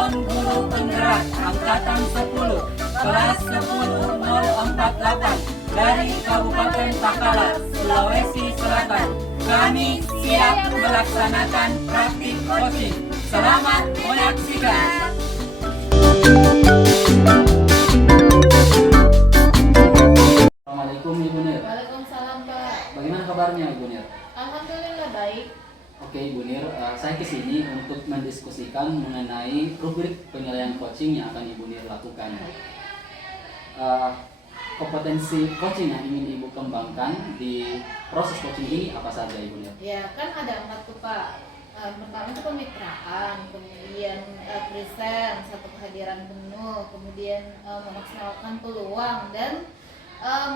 Calon Guru Penggerak Angkatan 10 Kelas 10048 dari Kabupaten Takala, Sulawesi Selatan. Kami siap melaksanakan praktik coaching. Selamat menyaksikan. Assalamualaikum Ibu Nir. Waalaikumsalam Pak. Bagaimana kabarnya Ibu Nir? Alhamdulillah baik. Oke Ibu Nir, saya kesini untuk mendiskusikan mengenai rubrik penilaian coaching yang akan Ibu Nir lakukan. Kompetensi coaching yang ingin Ibu kembangkan di proses coaching ini apa saja Ibu Nir? Ya kan ada 4 tuh Pak. Pertama itu kemitraan, kemudian present, satu kehadiran penuh, kemudian memaksimalkan peluang dan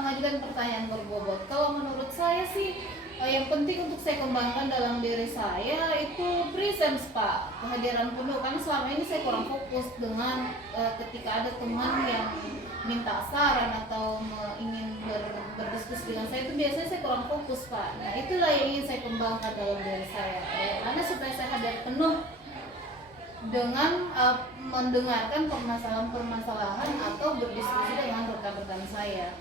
mengajukan pertanyaan berbobot. Kalau menurut saya sih yang penting untuk saya kembangkan dalam diri saya itu presence Pak, kehadiran penuh. Karena selama ini saya kurang fokus dengan ketika ada teman yang minta saran atau ingin berdiskusi dengan saya, itu biasanya saya kurang fokus Pak. Nah itulah yang ingin saya kembangkan dalam diri saya. Karena supaya saya hadir penuh dengan mendengarkan permasalahan-permasalahan atau berdiskusi dengan rekan-rekan saya.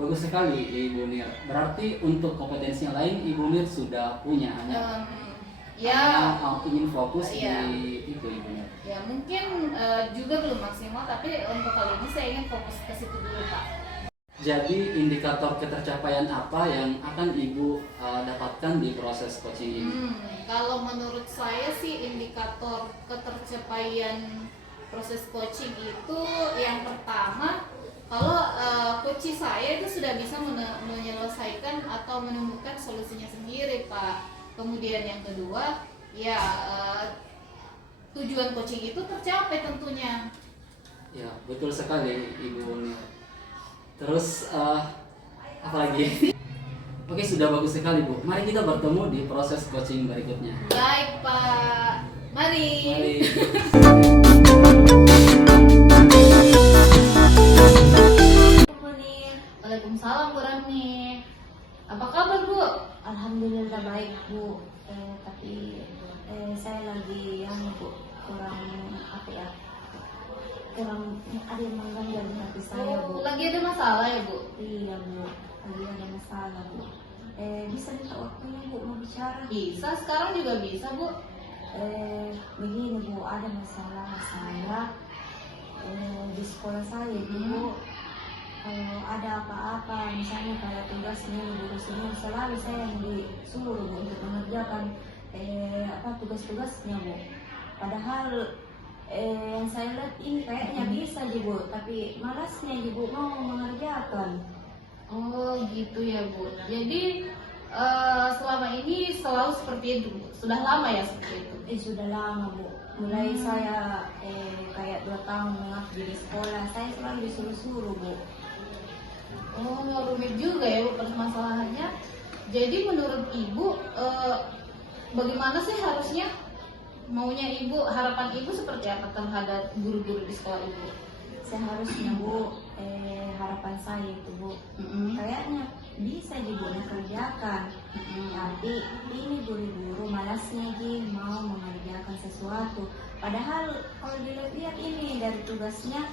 Bagus sekali Ibu Nir. Berarti untuk kompetensi yang lain Ibu Nir sudah punya, hanya ingin fokus di itu Ibu Nir. Ya mungkin juga belum maksimal, tapi untuk kali ini saya ingin fokus ke situ dulu Pak. Jadi indikator ketercapaian apa yang akan Ibu dapatkan di proses coaching ini? Kalau menurut saya sih indikator ketercapaian proses coaching itu yang pertama, kalau coach saya itu sudah bisa menyelesaikan atau menemukan solusinya sendiri Pak. Kemudian yang kedua, ya tujuan coaching itu tercapai tentunya. Ya betul sekali Ibu Nir. Terus apa lagi? Oke, sudah bagus sekali Bu. Mari kita bertemu di proses coaching berikutnya. Baik Pak, mari. Waalaikumsalam Bu Rani. Apa kabar Bu? Alhamdulillah baik Bu. Tapi saya lagi Bu kurang kurang ada yang mengganggu di hati saya Bu. Lagi ada masalah ya Bu? Iya Bu, lagi ada masalah Bu. Bisa minta waktunya Bu mau bicara? Bisa, sekarang juga bisa Bu. Begini Bu, ada masalah saya di sekolah saya Bu. Kalau ada apa-apa, misalnya kayak tugasnya guru sini, selalu saya yang disuruh Bu untuk mengerjakan tugas-tugasnya Bu. Padahal yang saya lihat ini kayaknya bisa Bu, tapi malasnya Bu mau mengerjakan. Oh gitu ya Bu. Jadi selama ini selalu seperti itu Bu. Sudah lama ya seperti itu? Sudah lama Bu. Mulai saya kayak 2 tahun mengabdi di sekolah, saya selalu disuruh-suruh Bu. Oh, rumit juga ya Bu permasalahannya. Jadi menurut Ibu bagaimana sih harusnya maunya Ibu, harapan Ibu seperti apa terhadap guru-guru di sekolah Ibu? Seharusnya Bu, harapan saya itu Bu, kayaknya bisa Bu dikerjakan. Tapi ini guru-guru malasnya mau mengerjakan sesuatu. Padahal kalau dilihat ini dari tugasnya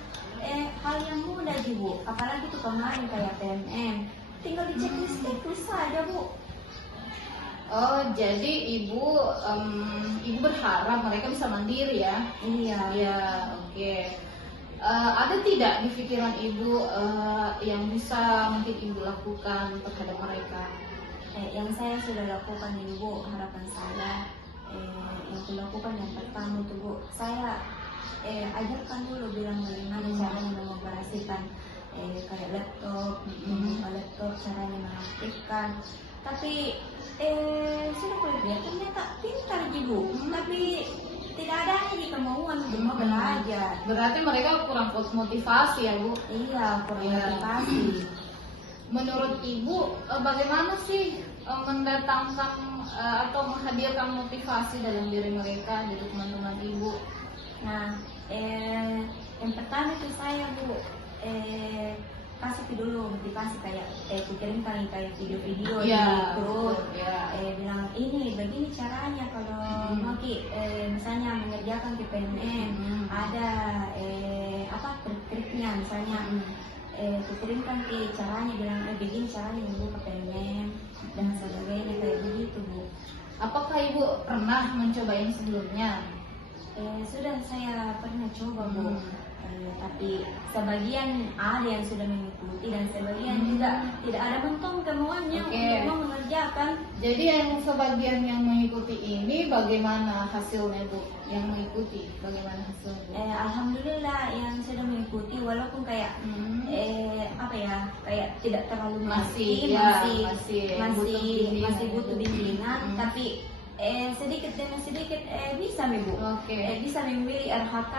hal yang mudah Bu, apalagi tuh kemarin kayak PMN, tinggal dicek list saja Bu. Oh, jadi Ibu berharap mereka bisa mandiri ya? Iya. Ya, oke. Ada tidak di pikiran Ibu yang bisa mungkin Ibu lakukan terhadap mereka? Yang saya sudah lakukan ini Bu, harapan saya yang saya lakukan yang pertama itu Bu, saya ajarkan dulu bilang bagaimana caranya mengoperasikan kayak laptop, laptop caranya mengaktifkan. Tapi sudah kulihat dia ternyata pintar Bu, tapi tidak ada lagi kemauan untuk mau belajar. Berarti mereka kurang motivasi ya Bu? Iya, kurang motivasi. Menurut Ibu bagaimana sih mendatangkan atau menghadirkan motivasi dalam diri mereka, jadi teman-teman Ibu? Nah, yang pertama itu saya Bu, kasih dulu motivasi kayak kukirimkan kayak video-video Iya, terus iya. bilang ini begini caranya kalau mau misalnya mengerjakan KPNM ada apa trik-triknya misalnya kukirimkan caranya bilang begini caranya membuka KPNM dan sebagainya kayak begitu Bu. Apakah Ibu pernah mencoba yang sebelumnya? Sudah saya pernah coba Bu. Tapi sebagian ada yang sudah mengikuti dan sebagian juga tidak ada mentok kemuannya untuk mau mengerjakan. Jadi yang sebagian yang mengikuti ini bagaimana hasilnya Bu? Yang mengikuti bagaimana hasilnya? Alhamdulillah yang sudah mengikuti walaupun kayak apa ya kayak tidak terlalu Masih butuh bimbingan tapi sedikit demi sedikit bisa Bu. Bisa memilih RHK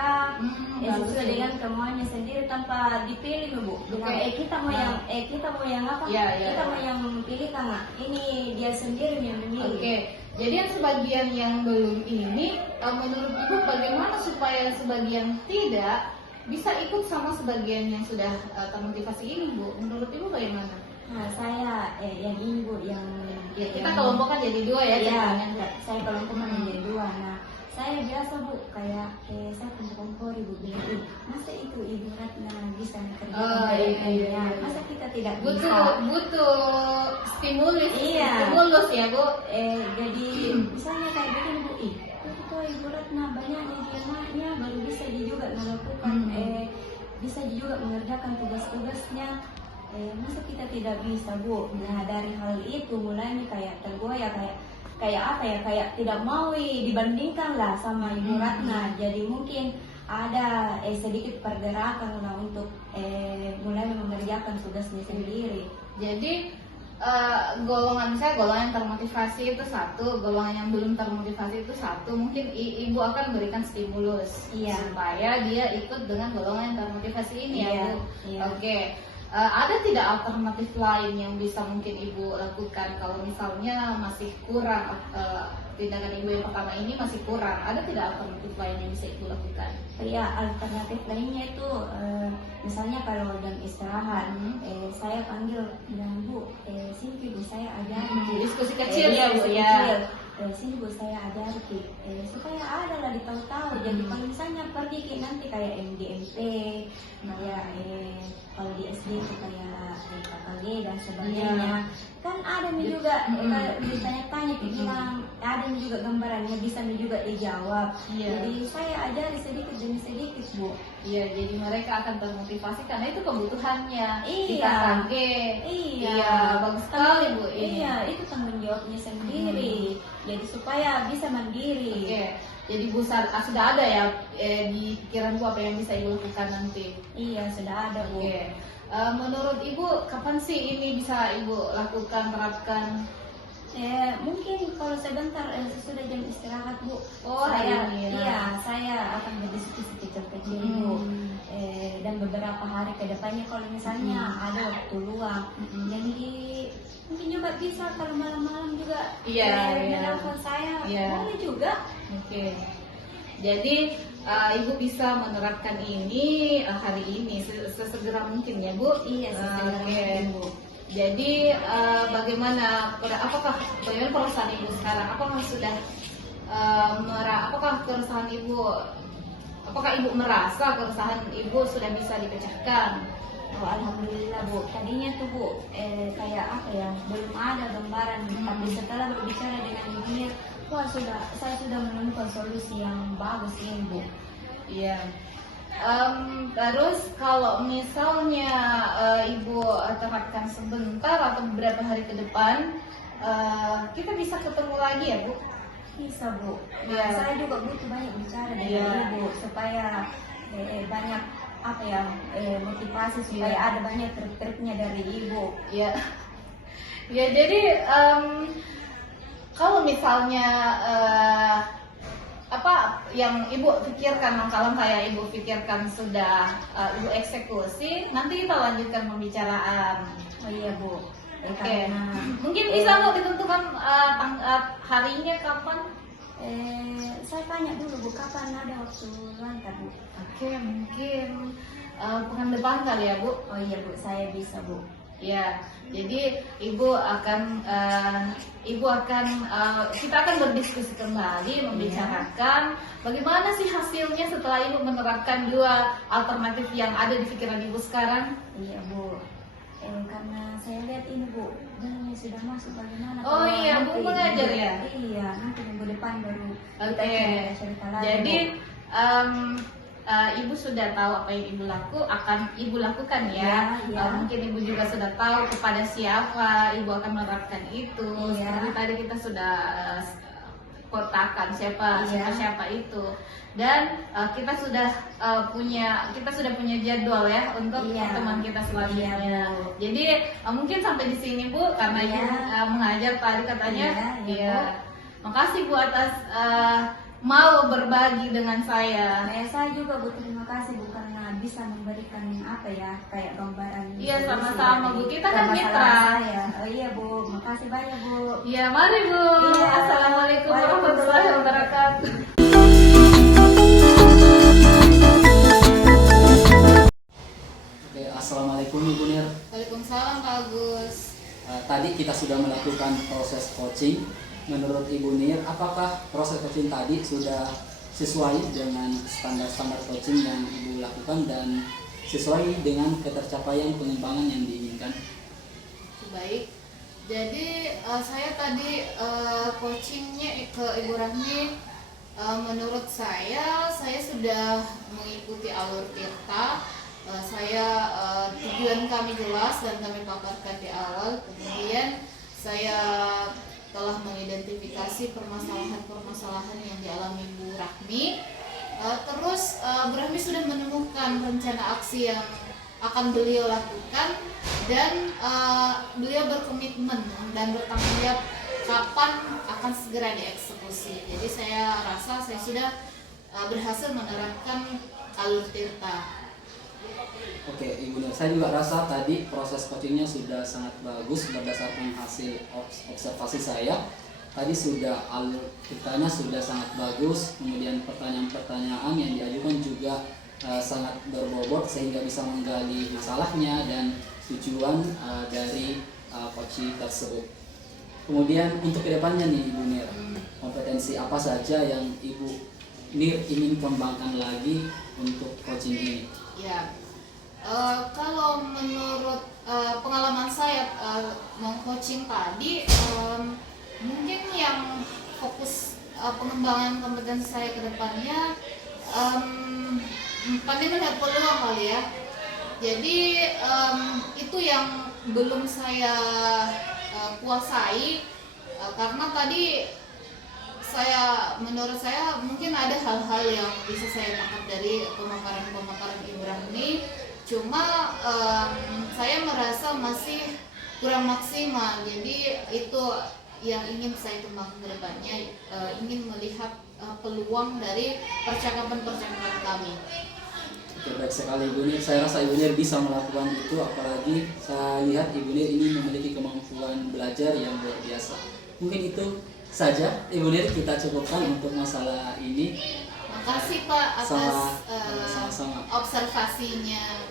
sesuai dengan kemauannya sendiri tanpa dipilih Bu. Kita mau yang apa? Kita mau yang pilih karena ini dia sendiri yang memilih. Jadi yang sebagian yang belum ini, menurut Ibu bagaimana supaya sebagian tidak bisa ikut sama sebagian yang sudah termotivasi ini Bu? Menurut Ibu bagaimana? Nah, saya yang ini Bu, yang kita kelompokkan jadi dua ya? Iya, saya kelompokkan menjadi dua. Nah, saya biasa Bu, kayak saya kumpul-kumpul Ibu bilang, masa itu Ibu Ratna bisa kerja masa kita tidak bisa? Butuh stimulus ya Bu. Jadi misalnya kayak begini Bu, itu Ibu Ratna banyaknya diamanya baru bisa juga melakukan, bisa juga mengerjakan tugas-tugasnya. Masa kita tidak bisa Bu? Nah dari hal itu mulainya kayak tergoyah kayak apa ya kayak tidak mau dibandingkan lah sama Ibu Ratna. Jadi mungkin ada sedikit pergerakan lah untuk mulai mengerjakan tugasnya sendiri. Jadi golongan yang termotivasi itu satu, golongan yang belum termotivasi itu satu. Mungkin Ibu akan berikan stimulus supaya dia ikut dengan golongan yang termotivasi ini ya Bu. Ada tidak alternatif lain yang bisa mungkin Ibu lakukan kalau misalnya masih kurang tindakan Ibu yang pertama ini masih kurang? Ada tidak alternatif lain yang bisa Ibu lakukan? Iya, alternatif lainnya itu misalnya kalau jam istirahat, saya panggil bilang Bu, sini Bu saya ajari. Diskusi kecil ya Bu ya. Sini Bu saya ajari supaya ada lah ditahu-tahu. Jadi kalau misalnya pergi nanti kayak MDMP, kayak kalau di SD itu kayak KKG dan sebagainya, kan ada nih juga kalau ditanya-tanya bilang ada nih juga gambarannya bisa nih juga dijawab. Jadi saya ajari sedikit demi sedikit Bu. Iya, jadi mereka akan termotivasi karena itu kebutuhannya. Bagus sekali Bu. Iya, itu tanggung jawabnya sendiri. Jadi supaya bisa mandiri. Jadi Bu sudah ada ya di pikiran Bu apa yang bisa Ibu lakukan nanti? Iya, sudah ada Bu. Menurut Ibu kapan sih ini bisa Ibu lakukan, terapkan? Mungkin kalau sebentar sesudah jam istirahat Bu. Saya akan berdiskusi kecil-kecil Bu. Dan beberapa hari ke depannya kalau misalnya ada waktu luang, jadi mungkin juga bisa kalau malam-malam juga menelpon saya, boleh juga. Jadi Ibu bisa menerapkan ini hari ini sesegera mungkin ya Bu. Sesegera mungkin Bu. Jadi bagaimana perasaan Ibu sekarang? Apakah Ibu merasa keresahan Ibu sudah bisa dipecahkan? Alhamdulillah Bu. Tadinya tuh Bu, kayak apa ya, belum ada gambaran. Tapi setelah berbicara dengan Ibu, saya sudah menemukan solusi yang bagus ini Bu. Iya. Terus kalau misalnya Ibu terapkan sebentar atau beberapa hari ke depan, kita bisa ketemu lagi ya Bu? Bisa Bu. Saya juga butuh banyak bicara dengan Ibu supaya banyak motivasi supaya ada banyak trik-triknya dari Ibu. Jadi kalau misalnya apa yang Ibu pikirkan, langkah-langkah yang Ibu pikirkan sudah Ibu eksekusi, nanti kita lanjutkan pembicaraan. Bu. Mungkin bisa Bu ditentukan harinya kapan? Saya tanya dulu Bu, kapan ada waktu lantar Bu? Oke, mungkin pekan depan kali ya Bu. Oh iya Bu, saya bisa Bu. Ya, jadi kita akan berdiskusi kembali, membicarakan bagaimana sih hasilnya setelah Ibu menerapkan dua alternatif yang ada di pikiran Ibu sekarang. Iya Bu, karena saya lihat ini Bu, ini sudah masuk bagaimana. Oh kalau iya, Bu nanti mengajar ya? Iya, nanti minggu depan baru kita Oke. cerita lagi. Jadi Bu. Ibu sudah tahu apa yang akan Ibu lakukan ya. Ya. Mungkin Ibu juga sudah tahu kepada siapa Ibu akan menerapkan itu. Iya. Seperti tadi kita sudah kotakan siapa Iya. siapa itu. Dan kita sudah punya jadwal ya untuk Iya. pertemuan kita selanjutnya. Iya, Bu. Jadi mungkin sampai di sini Bu, karena Iya. Ibu mengajar tadi katanya. Iya, iya, Iya. Makasih Bu atas mau berbagi dengan saya. Saya juga Bu, terima kasih Bu karena bisa memberikan apa ya, kayak gambaran. Iya, solusi sama-sama, dari Bu. Kita kan masalah mitra. saya. Oh iya Bu, makasih banyak Bu. Ya, mari Bu. Iya. Assalamualaikum warahmatullahi wabarakatuh. Oke, assalamualaikum Ibu Nir. Waalaikumsalam Pak Agus. Tadi kita sudah melakukan proses coaching. Menurut Ibu Nir, apakah proses coaching tadi sudah sesuai dengan standar-standar coaching yang Ibu lakukan dan sesuai dengan ketercapaian pengembangan yang diinginkan? Baik. Jadi saya tadi coachingnya ke Ibu Rahmi. Menurut saya sudah mengikuti alur Tirta. Tujuan kami jelas dan kami paparkan di awal. Kemudian saya telah mengidentifikasi permasalahan-permasalahan yang dialami Bu Rahmi. Terus Bu Rahmi sudah menemukan rencana aksi yang akan beliau lakukan dan beliau berkomitmen dan bertanggung jawab kapan akan segera dieksekusi. Jadi saya rasa saya sudah berhasil menerapkan alur Tirta. Oke, Ibu Nur, saya juga rasa tadi proses coachingnya sudah sangat bagus berdasarkan hasil observasi saya. Tadi sudah alur ceritanya sudah sangat bagus, kemudian pertanyaan-pertanyaan yang diajukan juga sangat berbobot sehingga bisa menggali masalahnya dan tujuan dari coaching tersebut. Kemudian untuk kedepannya nih Ibu Nir, kompetensi apa saja yang Ibu Nir ingin kembangkan lagi untuk coaching ini? Ya, kalau menurut pengalaman saya meng-coaching tadi, mungkin yang fokus pengembangan kompetensi saya ke depannya, kami melihat peluang kali ya. Jadi itu yang belum saya kuasai, karena tadi menurut saya mungkin ada hal-hal yang bisa saya tangkap dari pemaparan Ibu Rahmi. Cuma saya merasa masih kurang maksimal. Jadi itu yang ingin saya kembangkan ke depannya, ingin melihat peluang dari percakapan-percakapan kami. Oke, baik sekali Ibu Nir. Saya rasa Ibu Nir bisa melakukan itu, apalagi saya lihat Ibu Nir ini memiliki kemampuan belajar yang luar biasa. Mungkin itu saja Ibu Nir, kita cukupkan untuk masalah ini. Makasih Pak atas Sama-sama. observasinya.